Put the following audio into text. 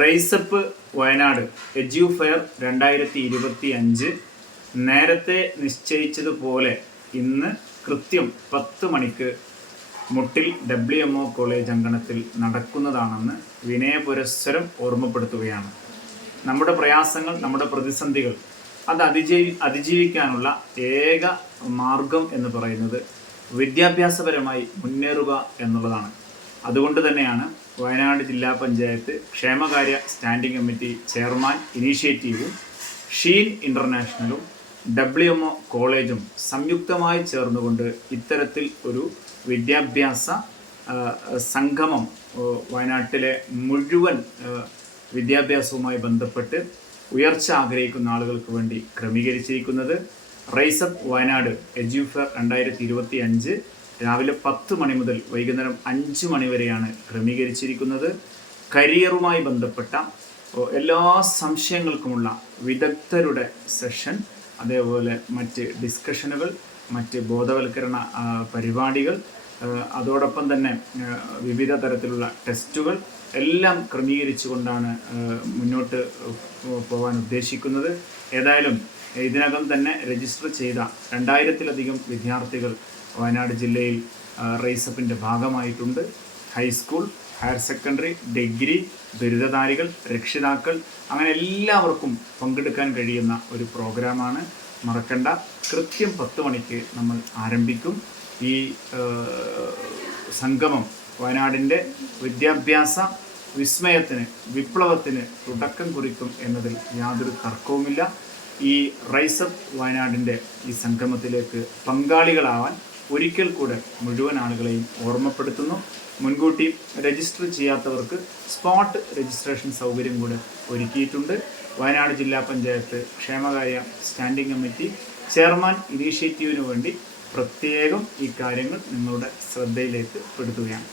Rise up Wayanad edu fair 2025 നേരത്തെ നിശ്ചയിച്ചതുപോലെ ഇന്ന് കൃത്യം 10 മണിക്ക് മുട്ടിൽ WMO കോളേജ് അങ്കണത്തിൽ നടക്കുന്നതാണെന്ന് വിനയപുരസ്സരം ഓർമ്മപ്പെടുത്തുകയാണ്. നമ്മുടെ പ്രയാസങ്ങൾ, നമ്മുടെ പ്രതിസന്ധികൾ അത് അതിജീവിക്കാനുള്ള ഏക മാർഗം എന്ന് പറയുന്നത് വിദ്യാഭ്യാസപരമായി മുന്നേറുക എന്നുള്ളതാണ്. അതുകൊണ്ട് തന്നെയാണ് വയനാട് ജില്ലാ പഞ്ചായത്ത് ക്ഷേമകാര്യ സ്റ്റാൻഡിംഗ് കമ്മിറ്റി ചെയർമാൻ ഇനീഷ്യേറ്റീവും ഷീൻ ഇൻ്റർനാഷണലും WMO കോളേജും സംയുക്തമായി ചേർന്നുകൊണ്ട് ഇത്തരത്തിൽ ഒരു വിദ്യാഭ്യാസ സംഗമം വയനാട്ടിലെ മുഴുവൻ വിദ്യാഭ്യാസവുമായി ബന്ധപ്പെട്ട് ഉയർച്ച ആഗ്രഹിക്കുന്ന ആളുകൾക്ക് വേണ്ടി ക്രമീകരിച്ചിരിക്കുന്നത്. റൈസപ്പ് വയനാട് എജ്യു ഫെയർ 2025 രാവിലെ 10 മണി മുതൽ വൈകുന്നേരം 5 മണി വരെയാണ് ക്രമീകരിച്ചിരിക്കുന്നത്. കരിയറുമായി ബന്ധപ്പെട്ട എല്ലാ സംശയങ്ങൾക്കുമുള്ള വിദഗ്ധരുടെ സെഷൻ, അതേപോലെ മറ്റ് ഡിസ്കഷനുകൾ, മറ്റ് ബോധവൽക്കരണ പരിപാടികൾ, അതോടൊപ്പം തന്നെ വിവിധ തരത്തിലുള്ള ടെസ്റ്റുകൾ എല്ലാം ക്രമീകരിച്ചുകൊണ്ടാണ് മുന്നോട്ട് പോകാൻ ഉദ്ദേശിക്കുന്നത്. ഏതായാലും ഇതിനകം തന്നെ രജിസ്റ്റർ ചെയ്ത 2000-ലധികം വിദ്യാർത്ഥികൾ വയനാട് ജില്ലയിൽ റൈസപ്പിൻ്റെ ഭാഗമായിട്ടുണ്ട്. ഹൈസ്കൂൾ, ഹയർ സെക്കൻഡറി, ഡിഗ്രി, ബിരുദധാരികൾ, രക്ഷിതാക്കൾ, അങ്ങനെ എല്ലാവർക്കും പങ്കെടുക്കാൻ കഴിയുന്ന ഒരു പ്രോഗ്രാമാണ്. മറക്കണ്ട, കൃത്യം 10 മണിക്ക് നമ്മൾ ആരംഭിക്കും. ഈ സംഗമം വയനാടിൻ്റെ വിദ്യാഭ്യാസ വിസ്മയത്തിന്, വിപ്ലവത്തിന് തുടക്കം കുറിക്കും എന്നതിൽ യാതൊരു തർക്കവുമില്ല. ഈ റൈസപ്പ് വയനാടിൻ്റെ ഈ സംഗമത്തിലേക്ക് പങ്കാളികളാവാൻ ഒരിക്കൽ കൂടെ മുഴുവൻ ആളുകളെയും ഓർമ്മപ്പെടുത്തുന്നു. മുൻകൂട്ടി രജിസ്റ്റർ ചെയ്യാത്തവർക്ക് സ്പോട്ട് രജിസ്ട്രേഷൻ സൗകര്യം കൂടെ ഒരുക്കിയിട്ടുണ്ട്. വയനാട് ജില്ലാ പഞ്ചായത്ത് ക്ഷേമകാര്യ സ്റ്റാൻഡിംഗ് കമ്മിറ്റി ചെയർമാൻ ഇനീഷ്യേറ്റീവിന് വേണ്ടി പ്രത്യേകം ഈ കാര്യങ്ങൾ നിങ്ങളുടെ ശ്രദ്ധയിലേക്ക് പെടുത്തുകയാണ്.